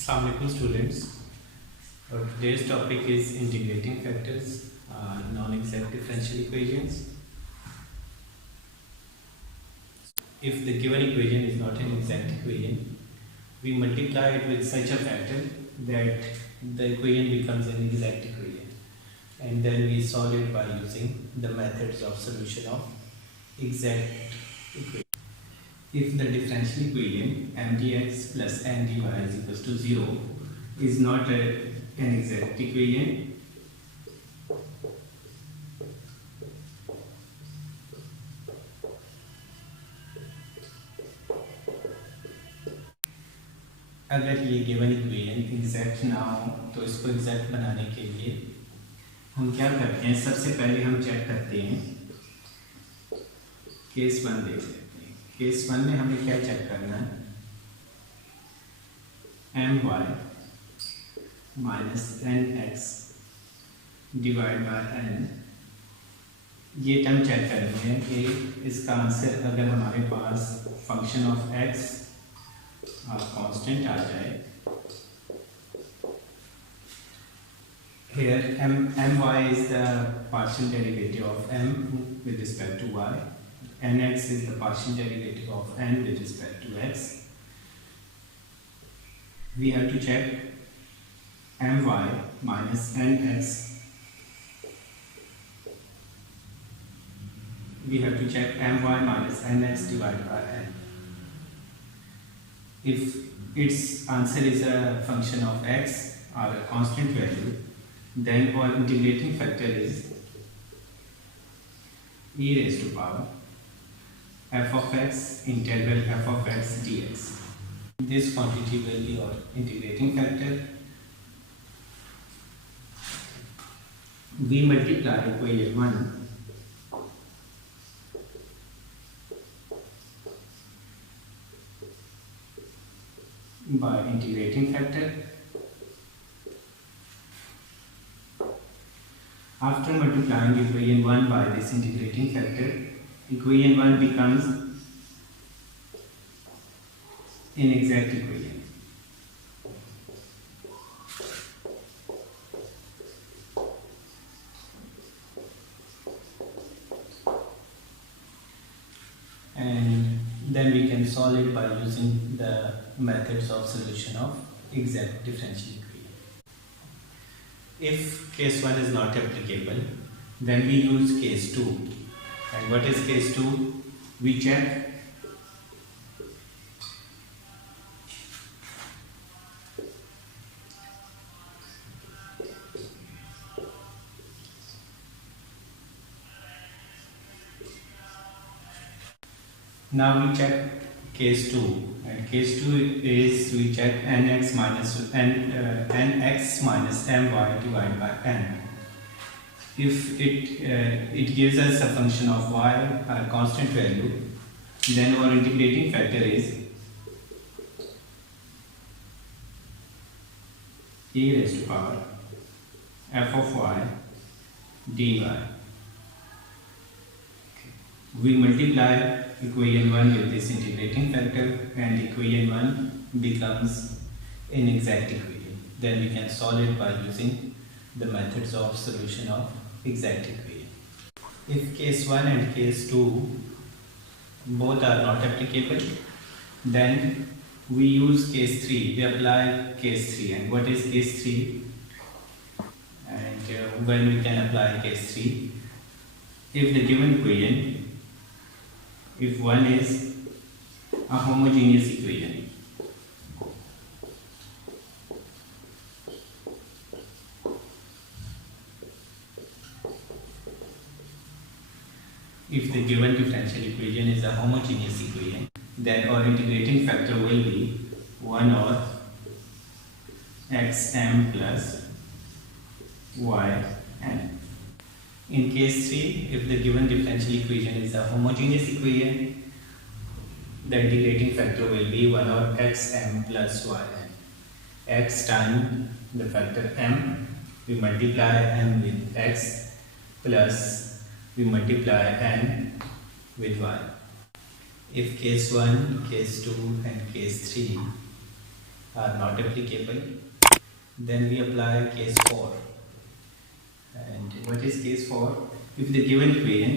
Assalamu alaikum students. Today's topic is integrating factors, non-exact differential equations. If the given equation is not an exact equation, we multiply it with such a factor that the equation becomes an exact equation, and then we solve it by using the methods of solution of exact equation. If the differential equation mdx plus ndy is equals to 0 is not an exact equation, अगर ये given equation exact ना हो तो इसको exact बनाने के लिए हम क्या करते हैं, सबसे पहले हम चेक करते हैं केस 1 देख लेते हैं। केस 1 में हमें क्या चेक करना है, my minus nx divide by n, ये टर्म चेक करनी है कि इसका आंसर अगर हमारे पास फंक्शन ऑफ x कांस्टेंट आ जाए। Here my is the partial derivative of m with respect to y, nx is the partial derivative of n with respect to x. We have to check my minus nx. We have to check my minus nx divided by n. If its answer is a function of x or a constant value, then our integrating factor is e raised to power f of x integral f of x dx. This quantity will be our integrating factor. We multiply equation 1 by integrating factor. After multiplying equation 1 by this integrating factor, equation 1 becomes an exact equation. And then we can solve it by using the methods of solution of exact differential equation. If case 1 is not applicable, then we use case 2. And what is case 2? We check now we check case 2, and case 2 is we check nx minus my divided by n. If it gives us a function of y or a constant value, then our integrating factor is e raised to power f of y dy. We multiply equation 1 with this integrating factor, and equation 1 becomes an exact equation. Then we can solve it by using the methods of solution of exact equation. If case 1 and case 2 both are not applicable, then we use case 3. We apply case 3. And what is case 3? And when we can apply case 3? If the given equation, if 1 is a homogeneous equation, if the given differential equation is a homogeneous equation, then our integrating factor will be 1 or xm plus yn. In case 3, if the given differential equation is a homogeneous equation, the integrating factor will be 1 over xm plus yn. X times the factor m, we multiply m with x, plus we multiply n with y. If case 1, case 2 and case 3 are not applicable. Then we apply case 4. And what is case 4? If the given equation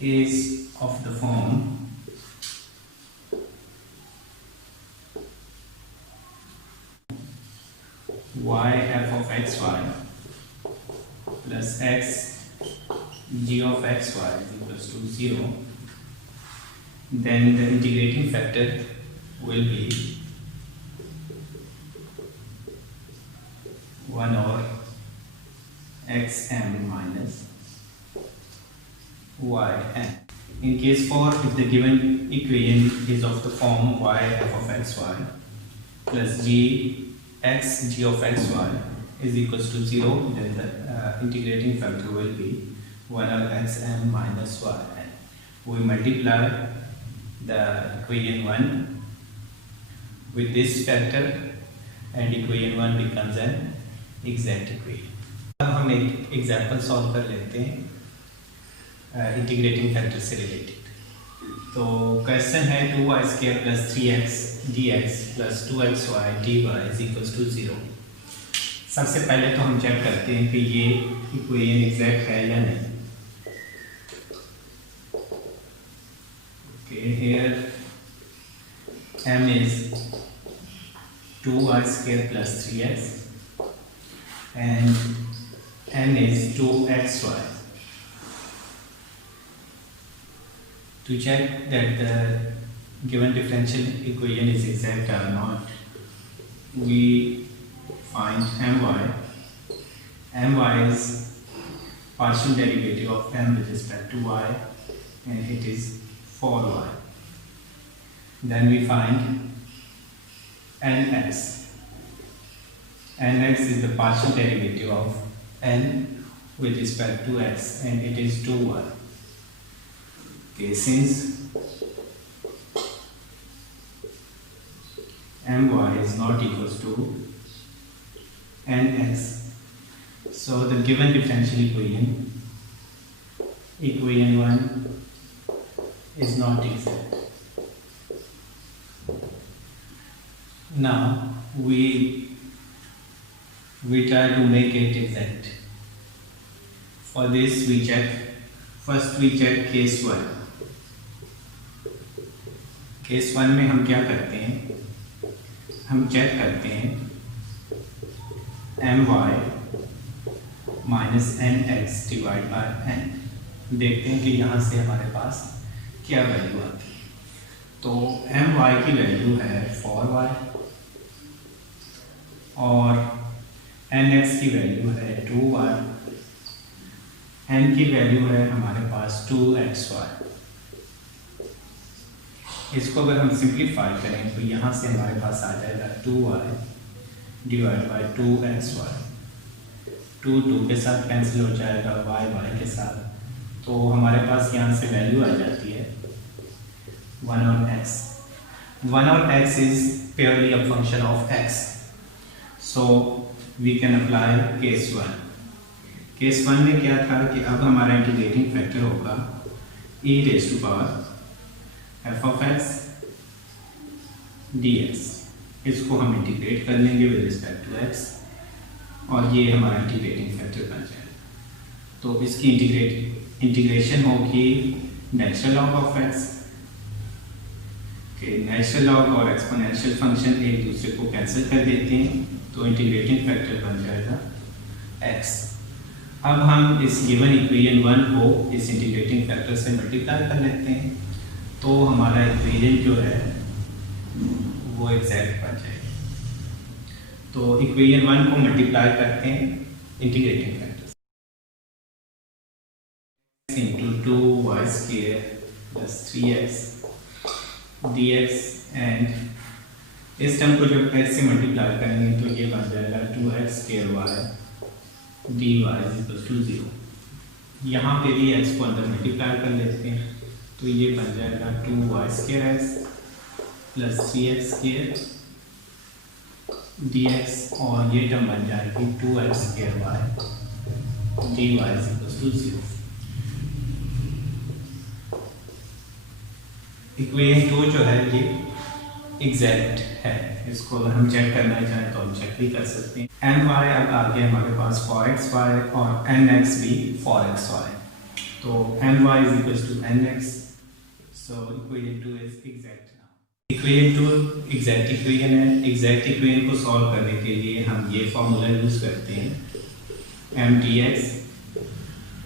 is of the form y f of xy plus x g of xy is equals to 0, then the integrating factor will be 1 over xm minus yn. In case 4, if the given equation is of the form y f of xy plus g x g of xy is equals to 0, then the integrating factor will be 1 over xm minus yn. We multiply the equation 1 with this factor and equation 1 becomes an exact equation. अब हम एक example solve कर लेते हैं integrating factor से related. तो question है 2y square plus 3x dx plus 2xy dy is equals to 0. सबसे पहले तो हम चेक करते हैं कि ये इक्वेशन एग्जैक्ट है या नहीं. Okay, here m is 2y square plus 3x and n is 2xy. To check that the given differential equation is exact or not, we find my is partial derivative of m with respect to y and it is 4y. Then we find nx. Nx is the partial derivative of n with respect to x and it is 2y. Okay, since my is not equals to nx, so the given differential equation 1 is not exact. Now we try to make it exact. For this we check case 1. Case 1 में हम क्या करते हैं, हम check करते हैं my minus nx divide by n. देखते हैं कि यहाँ से हमारे पास क्या वैल्यू आती है. तो my की वैल्यू है 4y और nx की वैल्यू है 2y, n की वैल्यू है हमारे पास 2xy. इसको अगर हम सिंप्लीफाई करें तो यहाँ से हमारे पास आ जाएगा 2y डिवाइड बाई 2xy. 2 के साथ कैंसिल हो जाएगा, y के साथ, तो हमारे पास यहाँ से वैल्यू आ जाती है 1 on x. 1 on x is purely a function of x, so we can apply case 1. Case 1 में क्या था कि अब हमारा इंटीग्रेटिंग फैक्टर होगा e raised to power f of x dx. इसको हम इंटीग्रेट कर लेंगे विद रिस्पेक्ट टू x और ये हमारा इंटीग्रेटिंग फैक्टर बन जाएगा. तो इसकी इंटीग्रेशन होगी natural log of x. Natural log और एक्सपोनेंशियल फंक्शन एक दूसरे को कैंसिल कर देते हैं, तो इंटीग्रेटिंग फैक्टर बन जाएगा x. अब हम इस गिवन इक्वेशन 1 को इस इंटीग्रेटिंग फैक्टर से मल्टीप्लाई कर लेते हैं, तो हमारा इक्वेशन जो है वो एग्जैक्ट बन जाएगा. तो इक्वेशन 1 को मल्टीप्लाई करते हैं इंटीग्रेटिंग फैक्टर से into 2y square plus 3x dx and इस टर्म को जब x से मल्टीप्लाई करेंगे तो ये बन जाएगा 2x square y dy is equal to 0. यहाँ पे भी x को अंदर मल्टीप्लाई कर लेते हैं तो ये बन जाएगा 2y square x plus 3x square dx और ये टर्म बन जाएगी 2x square y dy is equals to 0. Equation 2 जो है ये एग्जैक्ट है, इसको अगर हम चेक करना चाहें तो हम चेक भी कर सकते हैं। एन वाई अब आ गया हमारे पास फॉर एक्स वाई और एन एक्स भी फॉर एक्स वाई, तो N y is equal to N x, so equation 2 is exact now. Equation 2 exact equation है। एग्जैक्ट इक्वेशन को सॉल्व करने के लिए हम ये फॉर्मूला यूज करते हैं, M d x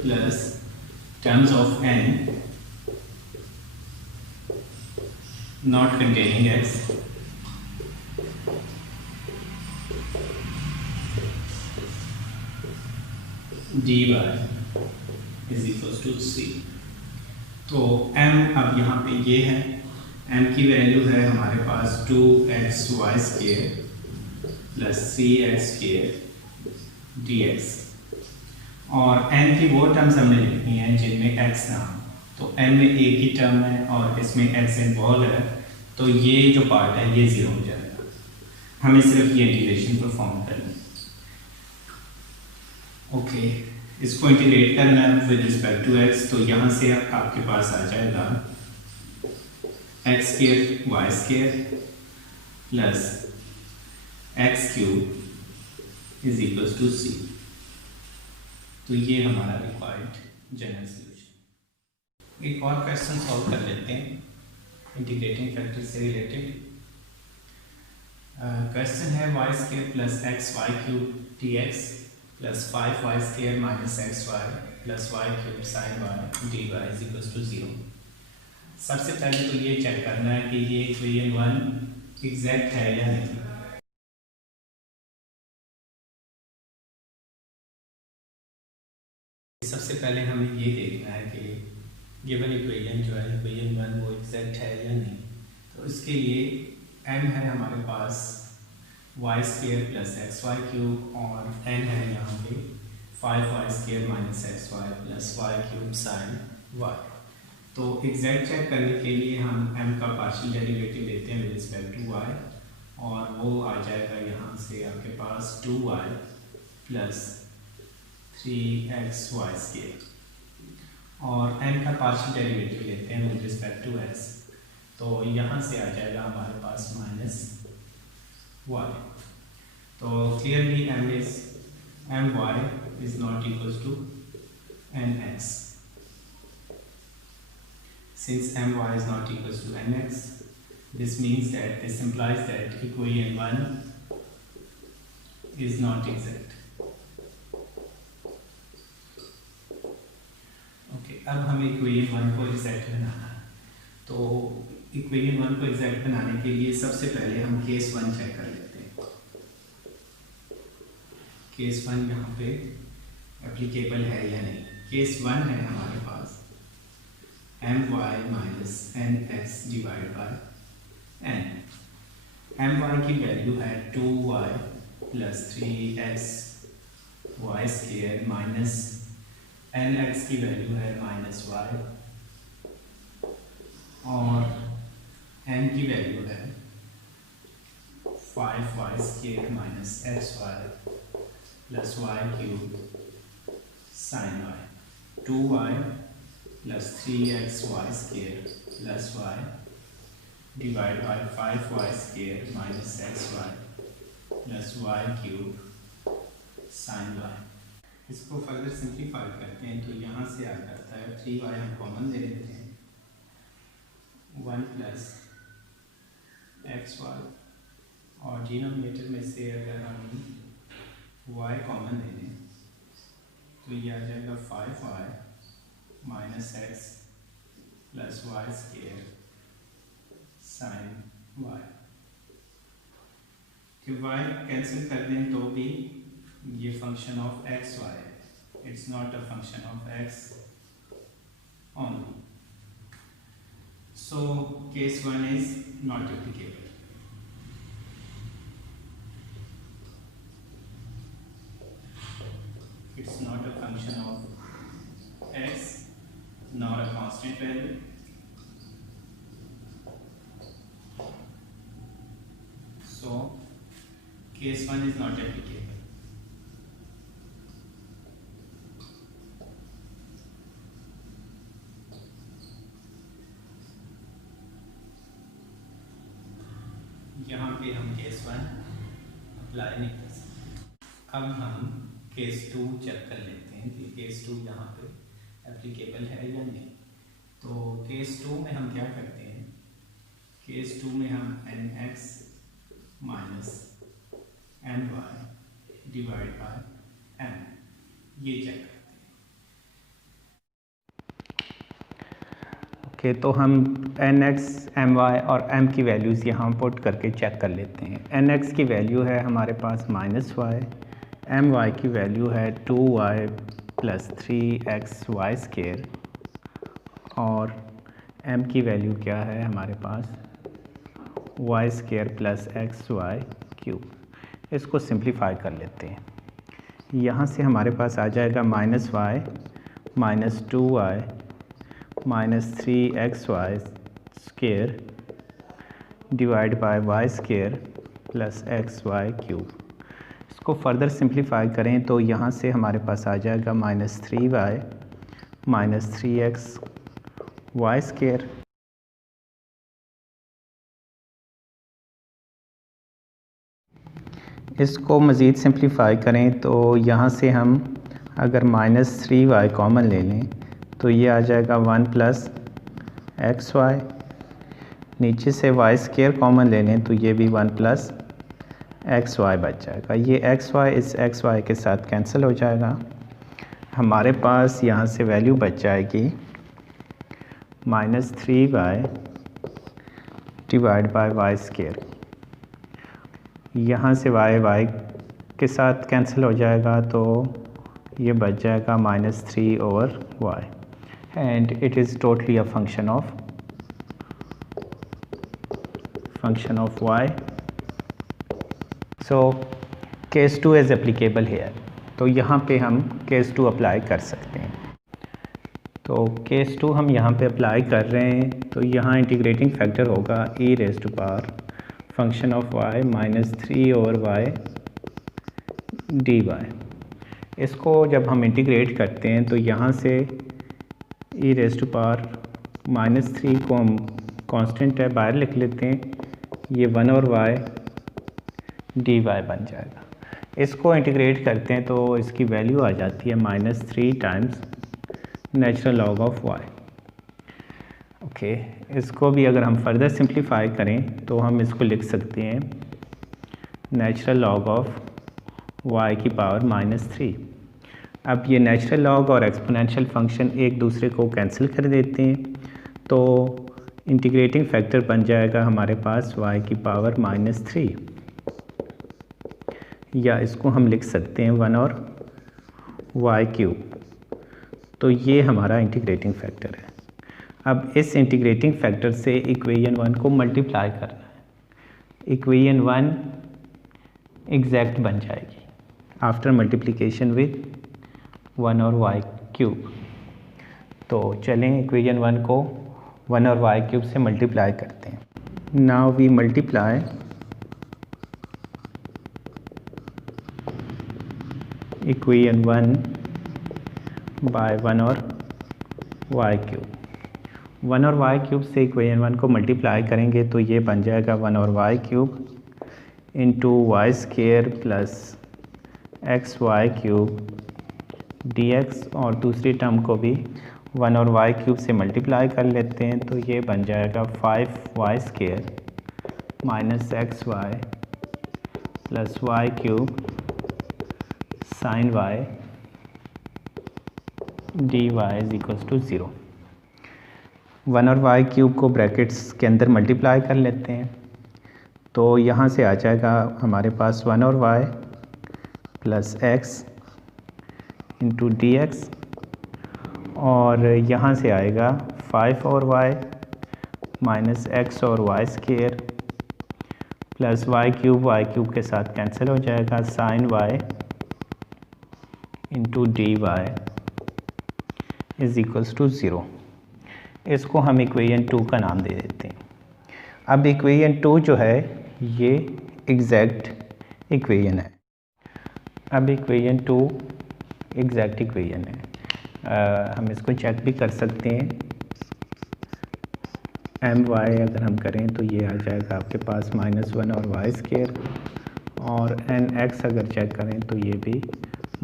plus terms of N not containing x dy is equals to c। तो m अब यहाँ पे ये है, m की वैल्यू है हमारे पास 2xy square plus 3x square dx, और n की वो टर्म्स हमने लिखनी है जिनमें x ना हो। तो n में एक ही टर्म है और इसमें x इन्वॉल्व है, तो ये जो पार्ट है ये 0 हो जाएगा। हमें सिर्फ ये इंटीग्रेशन परफॉर्म करना है। ओके, इसको इंटीग्रेट करना है विद रिस्पेक्ट टू x, तो यहाँ से आपके पास आ जाएगा x square y square plus x cube is equals to c। तो ये हमारा रिक्वायर्ड जनरल सॉल्यूशन। एक और क्वेश्चन सॉल्व कर लेते हैं इंटीग्रेटिंग फैक्टर से रिलेटेड। क्वेश्चन है y square plus x y cube d x plus 5y square minus x y plus y cube sine y d y is equal to 0। सबसे पहले तो ये चेक करना है कि ये इक्वेशन 1 एग्जैक्ट है या नहीं। सबसे पहले हमें ये देखना है कि गिवन इक्वेशन जो है इक्वेशन 1 वो एग्जैक्ट है या नहीं। तो इसके लिए m है हमारे पास y square plus x y cube और n है यहाँ पे 5y square minus x y plus y cube sine y. तो एग्जैक्ट चेक करने के लिए हम m का पार्शियल डेरिवेटिव लेते हैं विद रिस्पेक्ट टू y, और वो आ जाएगा यहाँ से आपके पास 2y प्लस 3xy स्क्वायर, और n का पार्शियल डेरिवेटिव लेते हैं विद रिस्पेक्ट टू x, तो यहाँ से आ जाएगा हमारे पास माइनस y। तो clearly my is not equals to nx। Since my is not equals to nx, this means that this implies that equation 1 is not exact। अब हमें इक्वेशन 1 को एग्जैक्ट बनाना है। तो इक्वेशन 1 को एग्जैक्ट बनाने के लिए सबसे पहले हम केस 1 चेक कर लेते हैं। केस 1 यहाँ पे एप्लीकेबल है या नहीं। केस 1 है हमारे पास my minus nx divide by n। my की वैल्यू है 2y plus 3x y square minus nx की वैल्यू है माइनस y, और n की वैल्यू है 5y square minus xy plus y cube sine y। 2y plus 3xy square plus y divide by 5y square minus xy plus y cube sine y। इसको further simplify करते हैं तो यहाँ से आ जाता है 3y हम कॉमन ले लेते हैं, 1 प्लस एक्स वाई, और डिनोमिनेटर में से अगर हम y कॉमन ले लें तो ये आ जाएगा 5y minus x plus y square sine y। कि y कैंसिल कर दें तो भी ये फंक्शन ऑफ एक्स वाई है, it's not a function of x only, so case 1 is not applicable। it's not a function of x nor a constant value, so case 1 is not applicable। यहाँ पे हम case 1 apply नहीं कर सकते। अब हम case 2 check कर लेते हैं कि केस 2 यहाँ पे एप्लीकेबल है या नहीं। तो केस 2 में हम क्या करते हैं, केस 2 में हम nx minus my divide by m ये चेक करते हैं। ओके, तो हम nx, my और m की वैल्यूज़ यहाँ पुट करके चेक कर लेते हैं। nx की वैल्यू है हमारे पास -y, my की वैल्यू है 2y प्लस 3xy स्केयर और m की वैल्यू क्या है हमारे पास y square plus xy cube. इसको सिंप्लीफाई कर लेते हैं। यहाँ से हमारे पास आ जाएगा -y minus 2y minus 3xy square divide by y square plus xy cube. इसको फर्दर सिंप्लीफाई करें तो यहाँ से हमारे पास आ जाएगा -3y माइनस 3xy स्केयर इसको मज़ीद सिंप्लीफाई करें तो यहाँ से हम अगर -3y कॉमन ले लें तो ये आ जाएगा 1 प्लस xy। नीचे से y स्केयर कॉमन ले लें तो ये भी 1 प्लस xy बच जाएगा। ये xy इस xy के साथ कैंसिल हो जाएगा। हमारे पास यहाँ से वैल्यू बच जाएगी -3y divide by y square. यहाँ से y के साथ कैंसिल हो जाएगा तो ये बच जाएगा -3 over y and it is totally a function of y। So case 2 is applicable here. तो यहाँ पे हम केस 2 अप्लाई कर सकते हैं। तो केस 2 हम यहाँ पे अप्लाई कर रहे हैं तो यहाँ इंटीग्रेटिंग फैक्टर होगा e raise to power function of y minus 3 over y dy। इसको जब हम इंटीग्रेट करते हैं तो यहाँ से e रेज़ टू पावर -3 को हम कांस्टेंट है बाहर लिख लेते हैं, ये 1 और y dy बन जाएगा। इसको इंटीग्रेट करते हैं तो इसकी वैल्यू आ जाती है -3 times natural log of y। Okay, इसको भी अगर हम फर्दर सिंप्लीफाई करें तो हम इसको लिख सकते हैं नेचुरल लॉग ऑफ y की पावर -3। अब ये नेचुरल लॉग और एक्सपोनेंशियल फंक्शन एक दूसरे को कैंसिल कर देते हैं तो इंटीग्रेटिंग फैक्टर बन जाएगा हमारे पास y की पावर -3, या इसको हम लिख सकते हैं 1 और y क्यूब। तो ये हमारा इंटीग्रेटिंग फैक्टर है। अब इस इंटीग्रेटिंग फैक्टर से इक्वेशन 1 को मल्टीप्लाई करना है। इक्वेशन 1 एग्जैक्ट बन जाएगी आफ्टर मल्टीप्लिकेशन विद 1 और y क्यूब। तो चलें इक्वेशन 1 को 1 और y क्यूब से मल्टीप्लाई करते हैं। Now we multiply equation 1 by 1 और y क्यूब। 1 और y क्यूब से इक्वेशन 1 को मल्टीप्लाई करेंगे तो ये बन जाएगा 1 और y cube into y square plus xy cube dx, और दूसरी टर्म को भी 1 और y क्यूब से मल्टीप्लाई कर लेते हैं तो ये बन जाएगा 5y square minus xy plus y cube sine y dy is equals to 0। 1 और y क्यूब को ब्रैकेट्स के अंदर मल्टीप्लाई कर लेते हैं तो यहाँ से आ जाएगा हमारे पास 1 और y plus x into d x, और यहाँ से आएगा 5 और y माइनस x और y square plus y cube के साथ कैंसिल हो जाएगा, sine y into d y is equals to 0। इसको हम इक्वेशन 2 का नाम दे देते हैं। अब इक्वेशन 2 जो है ये एग्जैक्ट इक्वेशन है। अब इक्वेशन 2 एग्जैक्ट इक्वेशन है। हम इसको चेक भी कर सकते हैं। एम वाई अगर हम करें तो ये आ जाएगा आपके पास -1 और वाई स्केयर, और एन एक्स अगर चेक करें तो ये भी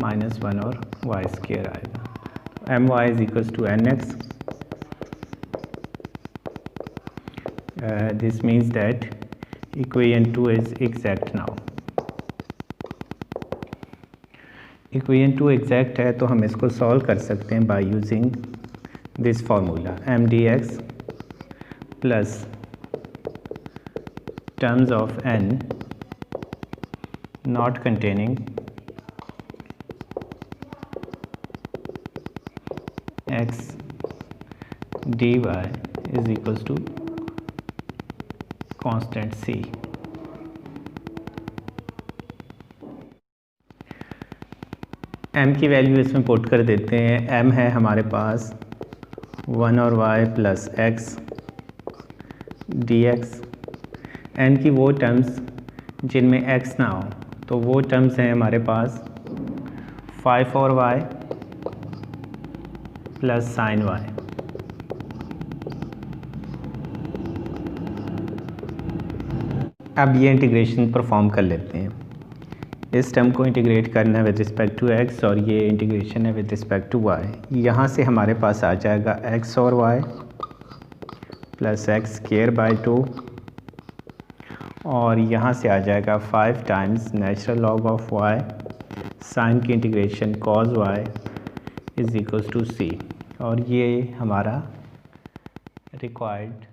-1 और वाई स्केयर आएगा। M y is equals to N x. This means that equation 2 is exact now. Equation 2 exact है तो हम इसको सॉल्व कर सकते हैं by using this formula M d x plus terms of n not containing x dy is equals to constant c। m की value इसमें put कर देते हैं। m है हमारे पास 1 और y plus x dx। n की वो टर्म्स जिनमें x ना हो, तो वो टर्म्स हैं हमारे पास 5 और y प्लस साइन y। अब ये इंटीग्रेशन परफॉर्म कर लेते हैं। इस टर्म को इंटीग्रेट करना है विद रिस्पेक्ट टू x और ये इंटीग्रेशन है विद रिस्पेक्ट टू y। यहाँ से हमारे पास आ जाएगा x और y plus x square by 2, और यहाँ से आ जाएगा 5 times natural log of y sine की integration cause y is equals to c, और ये हमारा रिक्वायर्ड